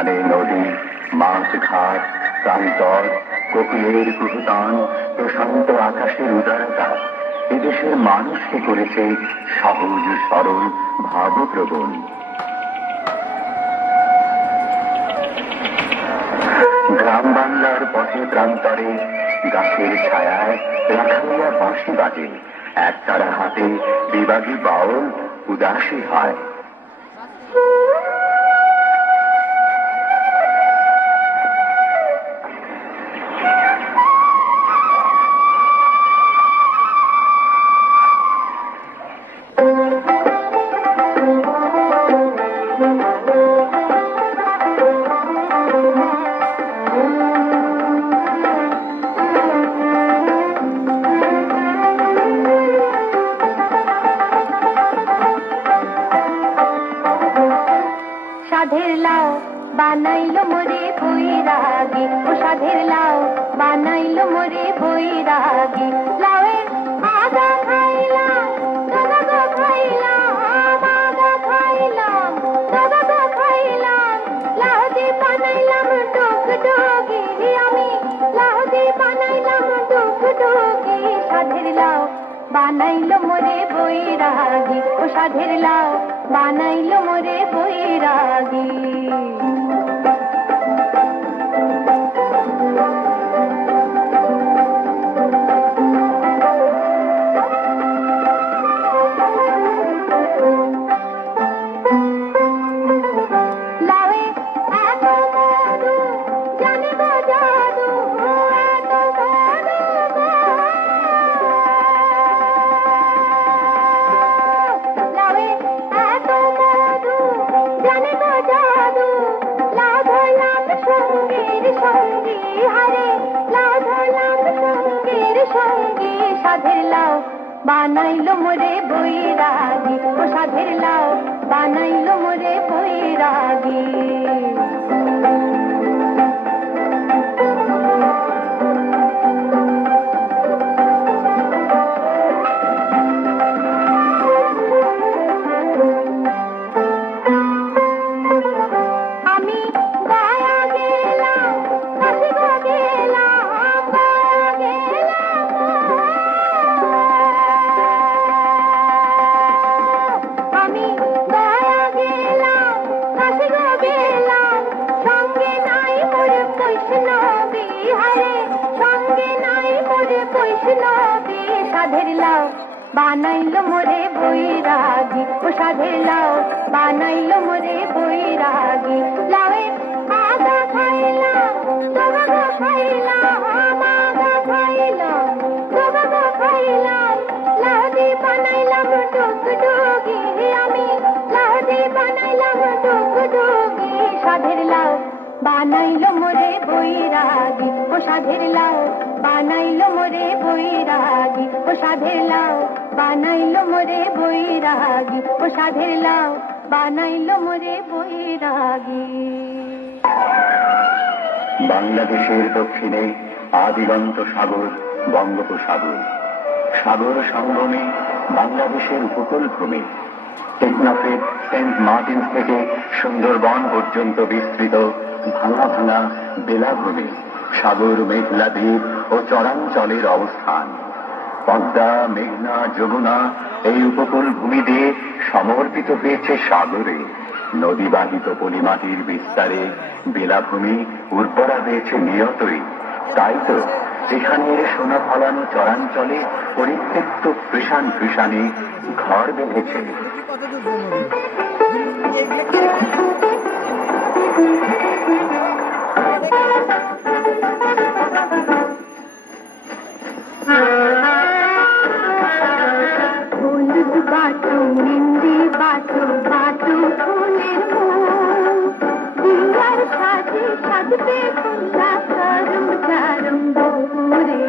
যেখানে নদী, মাছ ঘাট, প্রান্তর, কোকিলের কুহুতান, প্রশান্ত আকাশের উদারতা এদেশের মানুষকে করেছে সহজ সরল ভাবপ্রবণ। গ্রাম বাংলার পথে প্রান্তরে গাছের ছায়ায় রাখালিয়া বাঁশি বাজে, একতারা হাতে বিবাগী বাউল উদাসী হয়। সাধের লাউ বানাইলো মোরে বৈরাগী, ও সাধের লাউ বানাইলো মোরে বৈরাগী। লাউয়ের আদা খাইলাম, দাদা গো খাইলাম, আদা খাইলাম, দাদা গো খাইলাম। লাউ দিয়ে বানাইলাম টুকটুকি, আমি লাউ দিয়ে বানাইলাম টুকটুকি। সাধের লাউ বানাইলো মোরে বৈরাগী, ও সাধের লাউ বানাইলো মোরে বৈরাগী। লাউয়ে এত মধু, জানে গো জাদু, এত মধু গো। লাউয়ে এত মধু, জানে গো জাদু। লাউ ধরলাম সঙ্গীর সঙ্গী, হারে লাউ ধরলাম সঙ্গীর সঙ্গী। সাধের লাউ বানাইলো মোরে বৈরাগী, ও সাধের লাউ বানাইলো মোরে বৈরাগী। আমি গায়া গেলাম, কাশি গো গেলাম, গায়া গেলাম। আমি গায়া গেলাম, কাশি গো গেলাম। সঙ্গে নাই মোর বৈষ্ণবী, হারে সঙ্গে নাই মোর বৈষ্ণবী। সাধের লাউ বানাইলো মোরে বৈরাগী, ও সাধের লাউ বানাইলো মোরে বৈরাগী। লাউয়ের আদা খাইলাম, দাদা গো খাইলাম, আদা খাইলাম, দাদা গো খাইলাম। লাউ দিয়ে বানাইলাম টুকটুকি, আমি লাউ দিয়ে বানাইলাম টুকটুকি। সাধের লাউ বানাইলো মোরে বৈরাগী, ও সাধের লাউ বানাইলো মোরে বৈরাগী, ও সাধের লাউ বানাইলো মোরে বৈরাগী, ও সাধের লাউ বানাইলো মোরে বৈরাগী। বাংলাদেশের দক্ষিণে আদিগন্ত সাগর বঙ্গোপসাগর, সাগর সঙ্গমে বাংলাদেশের উপকূল ভূমি। টেকনাফের সেন্ট মার্টিন থেকে সুন্দরবন পর্যন্ত বিস্তৃত ভাঙা ভাঙা বেলাভূমি, সাগর মেঘলা দ্বীপ ও চরাঞ্চলের অবস্থান। পদ্মা, মেঘনা, যমুনা এই উপকূল ভূমি দিয়ে সমর্পিত হয়েছে সাগরে। নদীবাহিত পলিমাটির বিস্তারে বেলাভূমি উর্বরা হয়েছে নিয়তই। তাই তো এখানের সোনা ফলানো চরাঞ্চলে পরিত্যক্ত কৃষাণ কৃষাণে ঘর বেঁধেছে। হলুদ বাটু, মেহেন্দি বাটু, বাটু ফুলের দিয়ার সাজে সাজবে ফুলা করম চারম দুপুরে।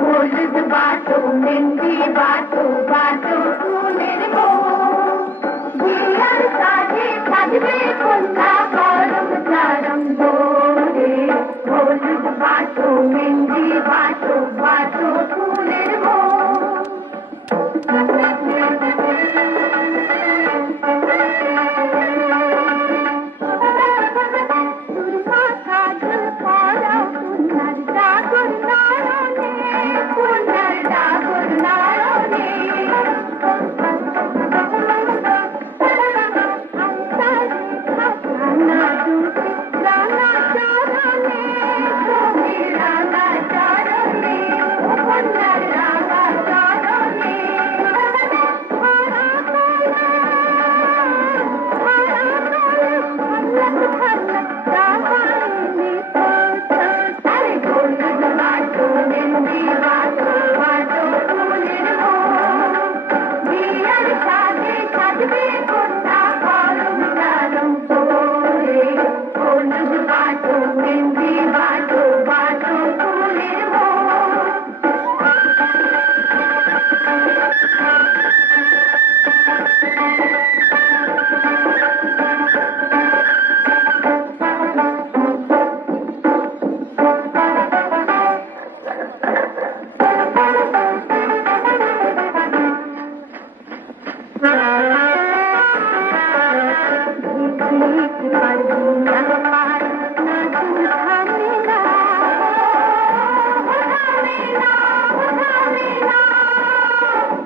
হলুদ বাটু, মেহেন্দি বাটু, বাটু ফুলের দিয়ার সাজে সাজবে ফুলা করম চারম দুপুরে। হলুদ বাটু, মেহেন্দি বাটু, বাটু ফুলের जीत पर दुनिया पार ना झूठा मिला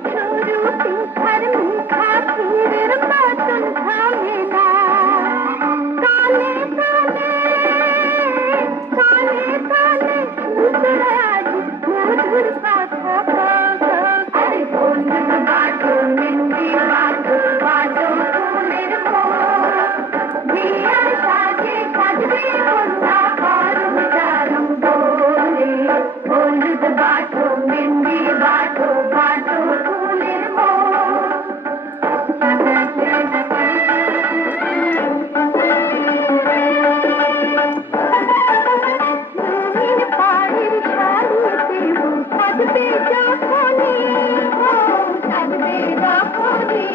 शुरू तीखर मीठा खीर बातन थामेला काले काले काले काले आज मधुर पाथा अरे बोल बाटो मिंदी बाटो बाटो फूलेर बियार साजे साजबे बंदा पारुम चारुम बोले बोल बाटो मिंदी बाटो बाटो फूलेर पाড়ির শাড়িতে সাজবে যখনই সাজবে যখনই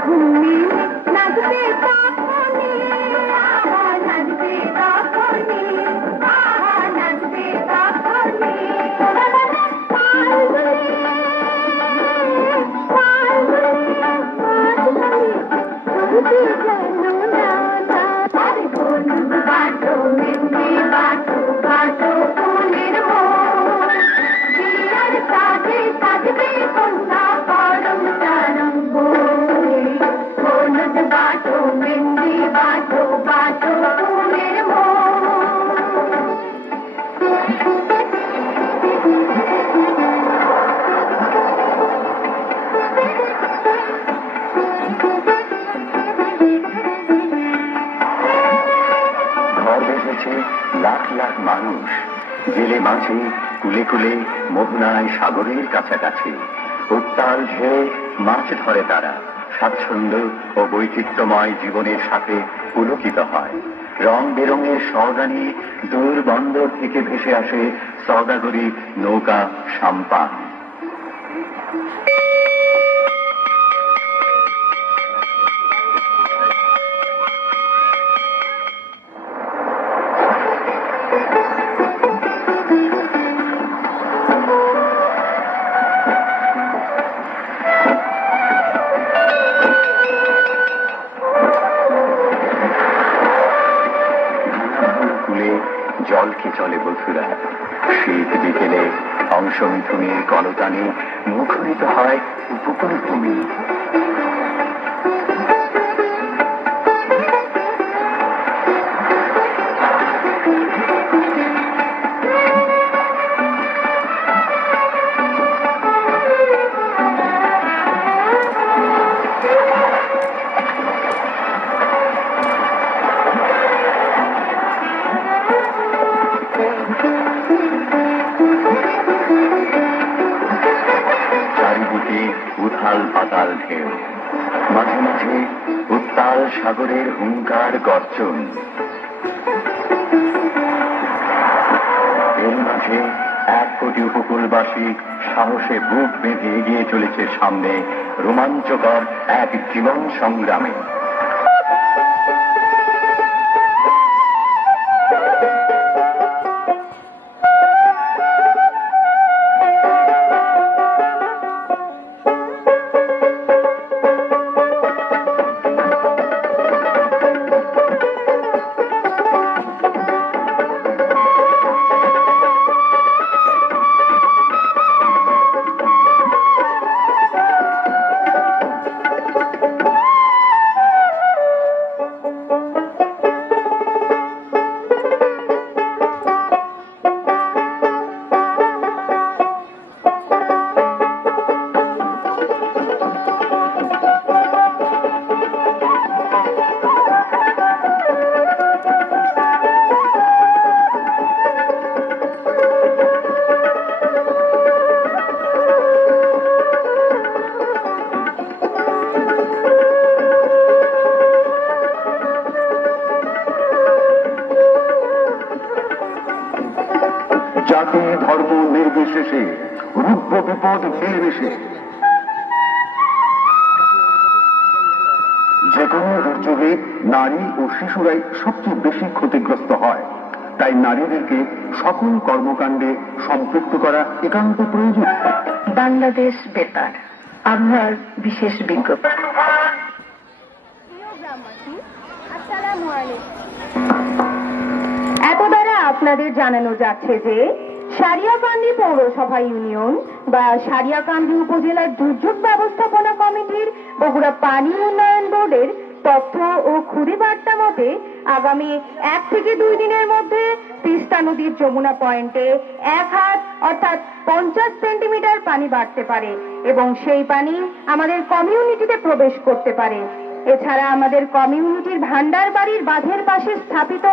ঘুমি নাচবে তখনই নাচবে তখনই নাচবে তখনই अरे बोल बाटो मिंदी बाटो बाटो फूलेर बियार साजे साजबे बंदा पारुम चारुम बोले बोल बाटो मिंदी बाटो बाटो फूलेर ঘর বেঁধেছে লাখ লাখ মানুষ জেলে মাঝে কুলে কুলে মোহনায় সাগরের কাছাকাছি উত্তাল ঝেড়ে মাছ ধরে তারা স্বাচ্ছন্দ্য ও বৈচিত্র্যময় জীবনের সাথে পুলকিত হয় রং বেরঙের সওদা নিয়ে দূর বন্দর থেকে ভেসে আসে সওদাগরি নৌকা সাম্পান জলকে চলে বন্ধুরা শীত বিকেলে অংশ মিথুনের কলতানে মুখরিত হয় উপকূল ভূমি চারিদিকে উথাল পাতাল ঢেউ মাঝে মাঝে উত্তাল সাগরের হুঙ্কার গর্জন এর মাঝে 1 কোটি উপকূলবাসী সাহসে বুক বেঁধে এগিয়ে চলেছে সামনে রোমাঞ্চকর এক জীবন সংগ্রামে জাতি ধর্ম নির্বিশেষে রুগ্ন বিপদ মিলেমিশে যে কোনো দুর্যোগে নারী ও শিশুরাই সবচেয়ে বেশি ক্ষতিগ্রস্ত হয় তাই নারীদেরকে সকল কর্মকাণ্ডে সম্পৃক্ত করা একান্ত প্রয়োজন। বাংলাদেশ বেতার। আবহাওয়ার বিশেষ বিজ্ঞপ্তি। এত দ্বারা আপনাদের জানানো যাচ্ছে যে সারিয়াকান্দি পৌরসভা ইউনিয়ন বা সারিয়াকান্দি উপজেলার দুর্যোগ ব্যবস্থাপনা কমিটির বগুড়া পানি উন্নয়ন বোর্ডের তথ্য ও খুঁড়ি বার্তা মতে আগামী 1 থেকে 2 দিনের মধ্যে তিস্তা নদীর যমুনা পয়েন্টে 1 হাত অর্থাৎ 50 সেন্টিমিটার পানি বাড়তে পারে এবং সেই পানি আমাদের কমিউনিটিতে প্রবেশ করতে পারে। এছাড়া আমাদের কমিউনিটির ভান্ডার বাড়ির বাঁধের পাশে স্থাপিত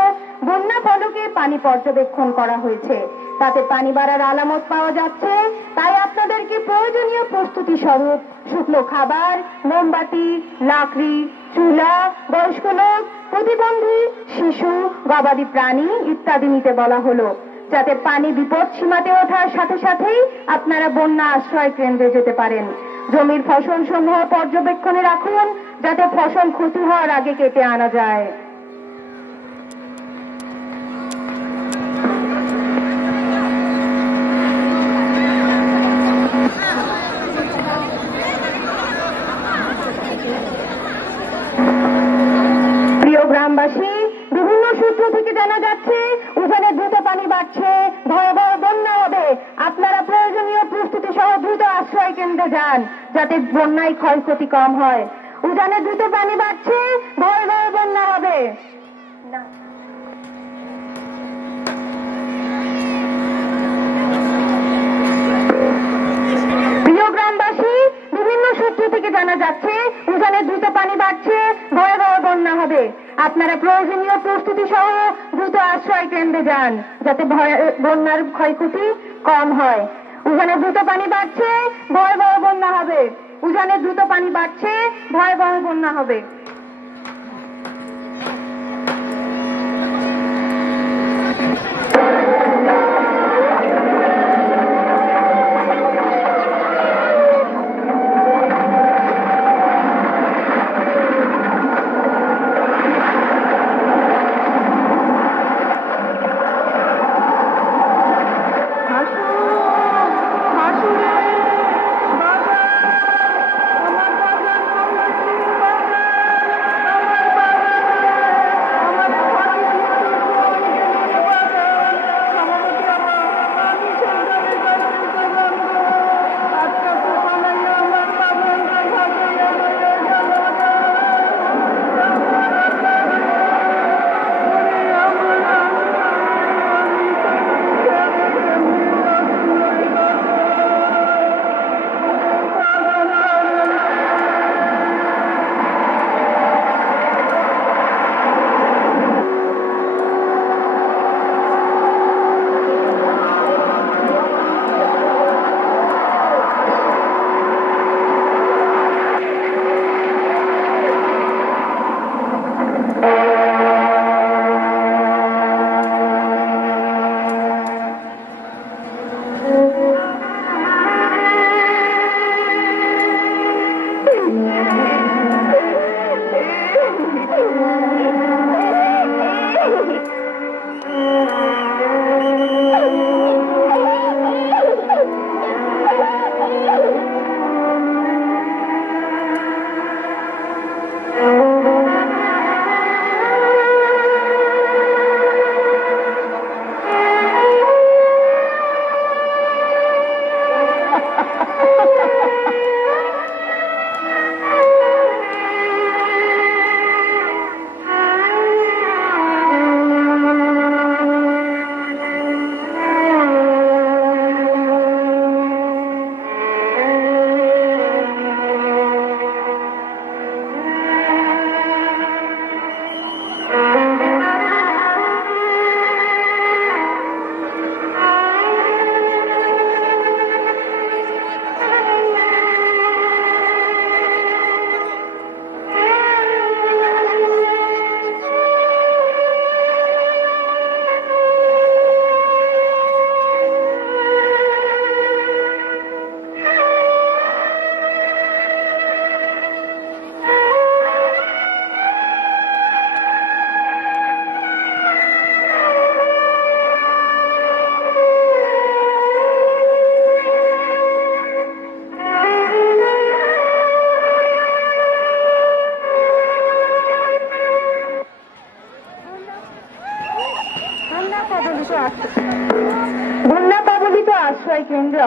বন্যা ফলকে পানি পর্যবেক্ষণ করা হয়েছে, তাতে পানি বাড়ার আলামত পাওয়া যাচ্ছে। তাই আপনাদেরকে প্রয়োজনীয় প্রস্তুতি স্বরূপ শুকনো খাবার, মোমবাতি, লাকড়ি, চুলা, বয়স্ক লোক, প্রতিবন্ধী, শিশু, গবাদি প্রাণী ইত্যাদি নিতে বলা হলো, যাতে পানি বিপদ সীমাতে ওঠার সাথে সাথেই আপনারা বন্যা আশ্রয় কেন্দ্রে যেতে পারেন। জমির ফসল সমূহ পর্যবেক্ষণে রাখুন, যাতে ফসল ক্ষতি হওয়ার আগে কেটে আনা যায়। প্রিয় গ্রামবাসী, বিভিন্ন সূত্র থেকে জানা যাচ্ছে উজানে দ্রুত পানি বাড়ছে, ভয়াবহ বন্যা হবে। আপনারা প্রয়োজনীয় প্রস্তুতি সহ দ্রুত আশ্রয় কেন্দ্রে যান, যাতে বন্যায় ক্ষয়ক্ষতি কম হয়। উজানে দ্রুত পানি বাড়ছে, ভয়াবহ বন্যা হবে। প্রিয় গ্রামবাসী, বিভিন্ন সূত্র থেকে জানা যাচ্ছে উজানে দ্রুত পানি বাড়ছে, ভয়াবহ বন্যা হবে। আপনারা প্রয়োজনীয় প্রস্তুতি সহ দ্রুত আশ্রয় কেন্দ্রে যান, যাতে বন্যার ক্ষয়ক্ষতি কম হয়। উজানে দ্রুত পানি বাড়ছে, ভয়াবহ বন্যা হবে। উজানে দ্রুত পানি বাড়ছে, ভয়াবহ বন্যা হবে।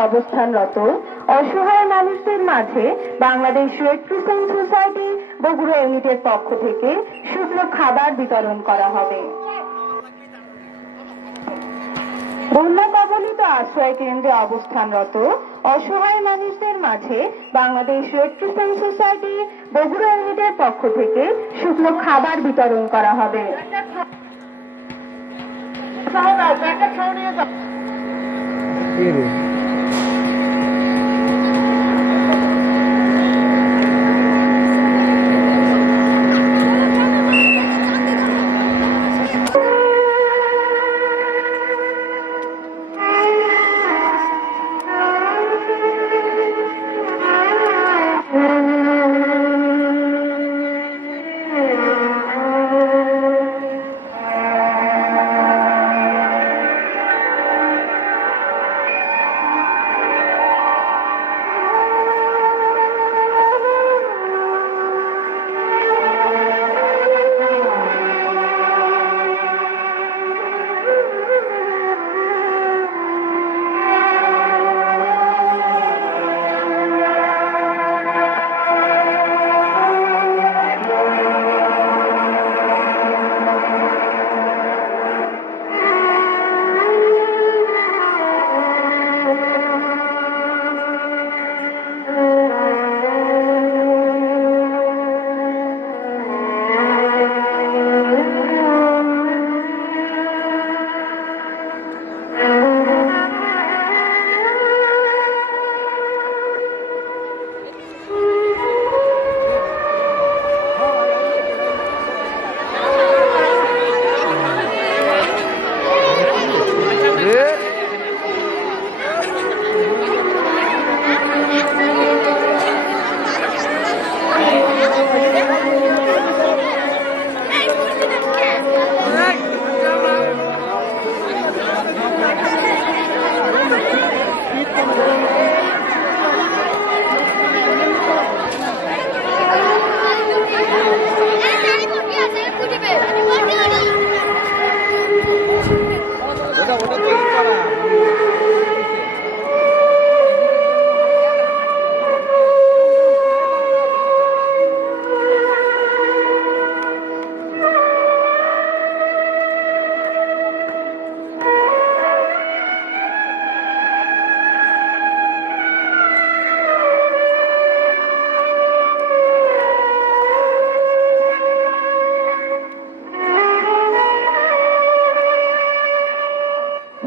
অবস্থানরত অসহায় মানুষদের মাঝে Bangladesh red crescent society Bogura ইউনিটের পক্ষ থেকে শুকনো খাবার বিতরণ করা হবে। বন্যা কবলিত আশ্রয় কেন্দ্রে অবস্থানরত অসহায় মানুষদের মাঝে Bangladesh red crescent society Bogura ইউনিটের পক্ষ থেকে শুকনো খাবার বিতরণ করা হবে।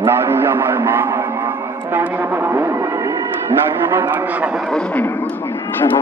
নারী আমার মা, নারী আমার বোন, নারী আমার সহধর্মিণী। জীবন